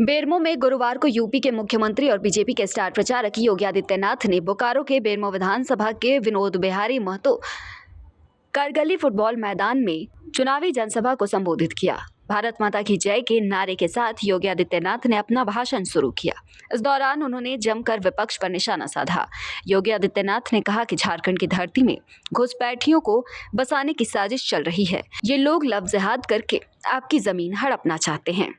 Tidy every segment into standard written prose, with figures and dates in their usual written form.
बेरमो में गुरुवार को यूपी के मुख्यमंत्री और बीजेपी के स्टार प्रचारक योगी आदित्यनाथ ने बोकारो के बेरमो विधानसभा के विनोद बिहारी महतो करगली फुटबॉल मैदान में चुनावी जनसभा को संबोधित किया। भारत माता की जय के नारे के साथ योगी आदित्यनाथ ने अपना भाषण शुरू किया। इस दौरान उन्होंने जमकर विपक्ष पर निशाना साधा। योगी आदित्यनाथ ने कहा कि झारखंड की धरती में घुसपैठियों को बसाने की साजिश चल रही है। ये लोग लफ्ज़-ए-जिहाद करके आपकी जमीन हड़पना चाहते हैं।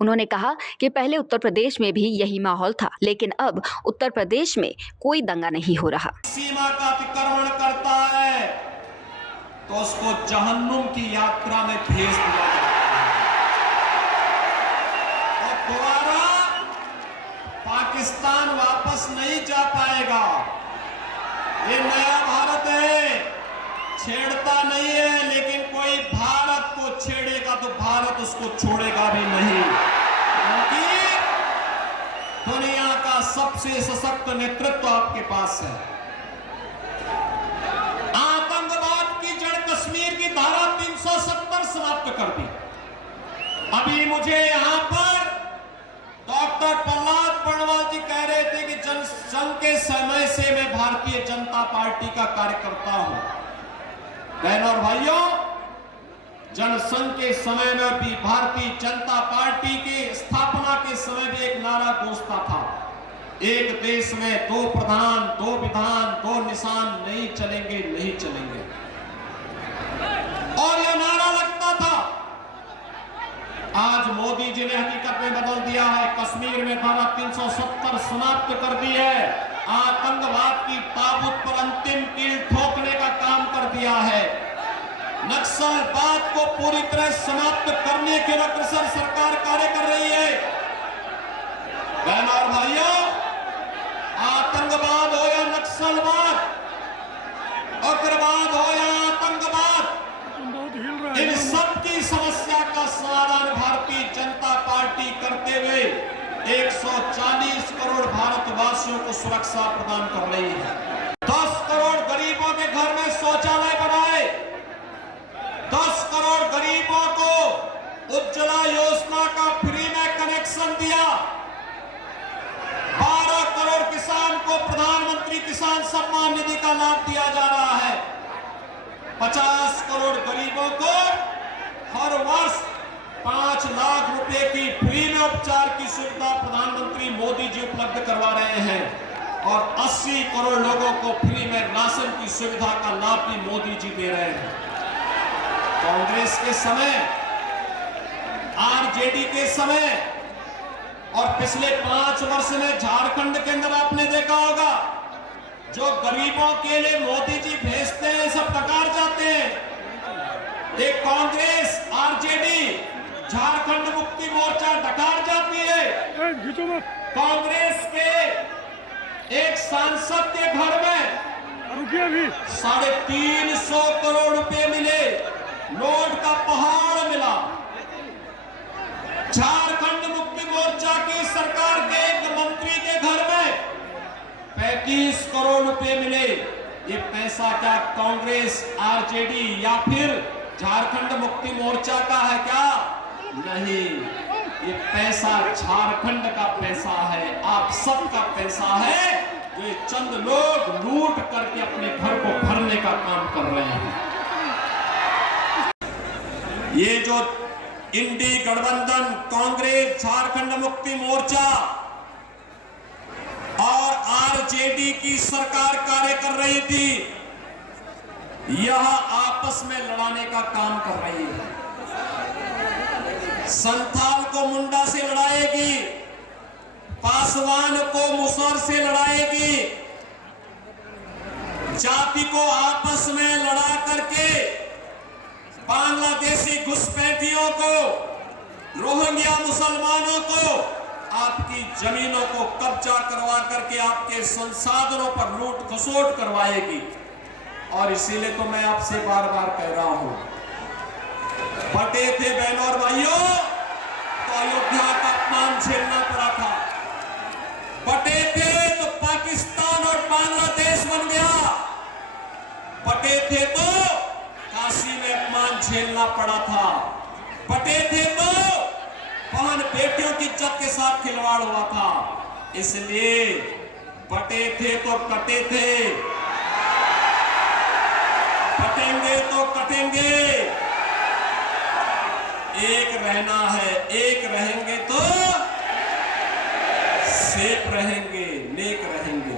उन्होंने कहा कि पहले उत्तर प्रदेश में भी यही माहौल था, लेकिन अब उत्तर प्रदेश में कोई दंगा नहीं हो रहा। सीमा का अतिक्रमण करता है तो उसको जहन्नुम की यात्रा में भेज दिया जाता है और दोबारा पाकिस्तान वापस नहीं जा पाएगा। ये नया भारत है, छेड़ता नहीं है, लेकिन कोई भारत को छेड़ेगा तो भारत उसको छोड़ेगा भी नहीं, क्योंकि दुनिया का सबसे सशक्त नेतृत्व आपके पास है। आतंकवाद की जड़ कश्मीर की धारा 370 समाप्त कर दी। अभी मुझे यहां पर डॉक्टर प्रहलाद पनवाल जी कह रहे थे कि जनसंघ के समय से मैं भारतीय जनता पार्टी का कार्यकर्ता हूं। बहनों और भाइयों, जनसंघ के समय में भी भारतीय जनता पार्टी की स्थापना के समय भी एक नारा गूंजता था, एक देश में दो प्रधान, दो विधान, दो निशान, नहीं चलेंगे, नहीं चलेंगे। और यह नारा लगता था। आज मोदी जी ने हकीकत में बदल दिया है। कश्मीर में धारा 370 समाप्त कर दी है। आतंकवाद की ताबूत पर अंतिम कील ठोकने का काम कर दिया है। नक्सलवाद को पूरी तरह समाप्त करने के लिए अग्रसर सरकार कार्य कर रही है। बहनों और भाइयों, आतंकवाद हो या नक्सलवाद, उग्रवाद हो या आतंकवाद, इन सब की समस्या का समाधान भारतीय जनता पार्टी करते हुए 140 करोड़ भारतवासियों को सुरक्षा प्रदान कर रही है। 10 करोड़ गरीबों के घर में शौचालय बनाए, 10 करोड़ गरीबों को उज्ज्वला योजना का फ्री में कनेक्शन दिया, 12 करोड़ किसान को प्रधानमंत्री किसान सम्मान निधि का लाभ दिया जा रहा है, 50 करोड़ गरीबों को हर वर्ष 5 लाख रुपए की फ्री में उपचार की सुविधा प्रधानमंत्री मोदी जी उपलब्ध करवा रहे हैं और 80 करोड़ लोगों को फ्री में राशन की सुविधा का लाभ भी मोदी जी दे रहे हैं। कांग्रेस के समय, आरजेडी के समय और पिछले 5 वर्ष में झारखंड के अंदर आपने देखा होगा, जो गरीबों के लिए मोदी जी भेजते हैं सब डकार जाते हैं। एक कांग्रेस, आरजेडी, झारखंड मुक्ति मोर्चा डकार जाती है। कांग्रेस के एक सांसद के घर में 350 करोड़ रुपए मिले, नोट का पहाड़ मिला। झारखंड मुक्ति मोर्चा की सरकार के एक मंत्री के घर में 35 करोड़ रुपए मिले। ये पैसा क्या कांग्रेस, आरजेडी या फिर झारखंड मुक्ति मोर्चा का है क्या? नहीं, ये पैसा झारखंड का पैसा है, आप सबका पैसा है, जो ये चंद लोग लूट करके अपने घर को भरने का काम कर रहे हैं। ये जो इंडी गठबंधन, कांग्रेस, झारखंड मुक्ति मोर्चा और आरजेडी की सरकार कार्य कर रही थी, यह आपस में लड़ाने का काम कर रही है। संथाल को मुंडा से लड़ाएगी, पासवान को मुसहर से लड़ाएगी, जाति को आपस में लड़ा करके बांग्लादेशी घुसपैठियों को, रोहिंग्या मुसलमानों को, आपकी जमीनों को कब्जा करवा करके आपके संसाधनों पर लूट खसोट करवाएगी। और इसीलिए तो मैं आपसे बार बार कह रहा हूं, बटे थे बहनों और भाइयों तो अयोध्या का अपमान झेलना पड़ा था, बटे थे तो पाकिस्तान और बांग्लादेश बन गया, बटे थे तो काशी में अपमान झेलना पड़ा था, बटे थे तो बहन बेटियों की साथ खिलवाड़ हुआ था, इसलिए बटे थे तो कटे थे, बटेंगे तो कटेंगे, एक रहना है, एक रहेंगे तो सेफ रहेंगे, नेक रहेंगे।